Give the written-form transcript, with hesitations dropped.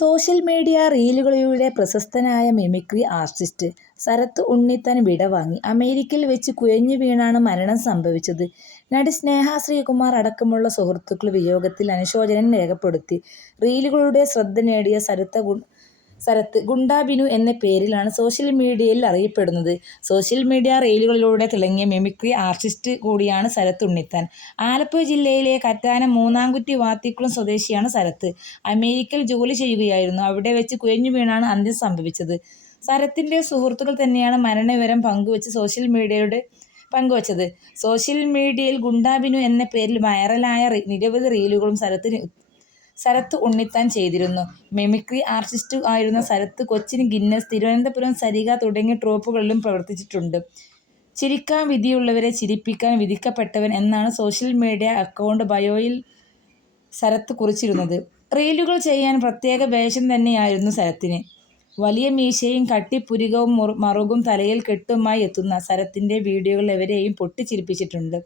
Social media റീലുകളിലൂടെ പ്രശസ്തനായ mimicry artist Sarath Unnithan വിടവാങ്ങി. അമേരിക്കയിൽ വെച്ച് കുഴഞ്ഞു വീണാണ് മരണം സംഭവിച്ചത്. നടി സ്നേഹ ശ്രീകുമാർ അടക്കമുള്ള സുഹൃത്തുക്കൾ വിയോഗത്തിൽ അനുശോചനം രേഖപ്പെടുത്തി. റീലുകളിലൂടെ ശ്രദ്ധ നേടിയ ശരത് ഗുണ്ടാ ബിനു എന്ന പേരിലാണ് സോഷ്യൽ മീഡിയയിൽ അറിയപ്പെടുന്നത്. സോഷ്യൽ മീഡിയ റീലുകളിലൂടെ തിളങ്ങിയ മിമിക്രി ആർട്ടിസ്റ്റ് കൂടിയാണ് ശരത് ഉണ്ണിത്താൻ. ആലപ്പുഴ ജില്ലയിലെ കറ്റാനം മൂന്നാംകുറ്റി വാത്തിക്കുളം സ്വദേശിയാണ് ശരത്. അമേരിക്കയിൽ ജോലി ചെയ്യുകയായിരുന്നു. അവിടെ വെച്ച് കുഴഞ്ഞു വീണാണ് അന്ത്യം സംഭവിച്ചത്. ശരത്തിന്റെ സുഹൃത്തുക്കൾ തന്നെയാണ് മരണവിവരം പങ്കുവച്ചത്. സോഷ്യൽ മീഡിയയിൽ ഗുണ്ടാ ബിനു എന്ന പേരിൽ വൈറലായ നിരവധി റീലുകളും ശരത് ഉണ്ണിത്താൻ ചെയ്തിരുന്നു. മിമിക്രി ആർട്ടിസ്റ്റ് ആയിരുന്ന ശരത് കൊച്ചിൻ ഗിന്നസ്, തിരുവനന്തപുരം സരിഗ തുടങ്ങിയ ട്രൂപ്പുകളിലും പ്രവർത്തിച്ചിട്ടുണ്ട്. ചിരിക്കാൻ വിധിയുള്ളവരെ ചിരിപ്പിക്കാൻ വിധിക്കപ്പെട്ടവൻ എന്നാണ് സോഷ്യൽ മീഡിയ അക്കൗണ്ട് ബയോയിൽ ശരത് കുറിച്ചിരുന്നത്. റീലുകൾ ചെയ്യാൻ പ്രത്യേക വേഷം തന്നെയായിരുന്നു ശരത്തിന്. വലിയ മീശയും കട്ടിപ്പുരികവും മറുകും തലയിൽ കെട്ടുമായി എത്തുന്ന ശരത്തിന്റെ വീഡിയോകൾ എവരെയും പൊട്ടിച്ചിരിപ്പിച്ചിട്ടുണ്ട്.